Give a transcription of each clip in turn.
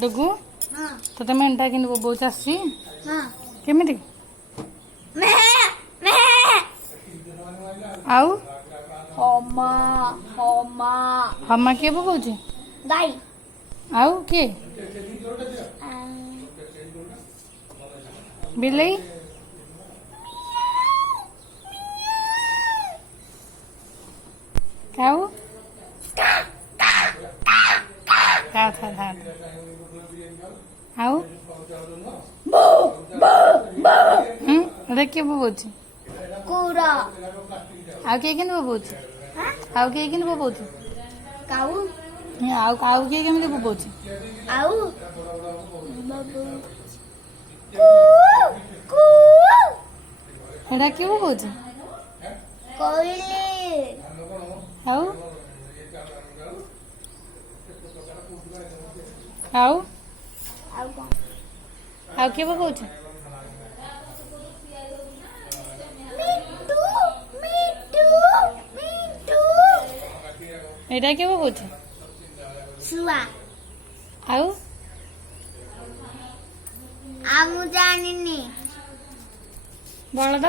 डुगु हाँ तो मेंढा कि बहुत आसी हाँ केमिति मैं आउ होमा होमा हमा किए पकाउछि गाई आउ किए बिलाई काऊ काऊ था आउ एटा किए पकाउछि कुरा आउ किए केन पकाउछि हाँ आउ किए केन पकाउछि काऊ आउ आउ किए केमिति पकाउछि आऊ बाबू कू एटा किए पकाउछि कोयली आउ आउ आऊ कौन आउ किए पकाउछि मिट्टू मिट्टू मिट्टू एटा किए पकाउछि सुआ आउ आमु जानिनी बलद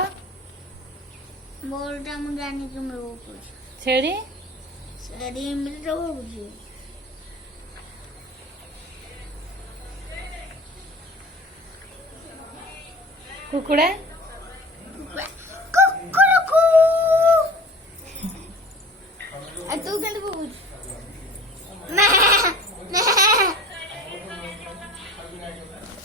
बोलटा मु जानी कि मैं वो कुछ छेड़ी सरी मिल रहा हो कुछ कुकुड़ा कुकुरकू आ तू केंत कुछ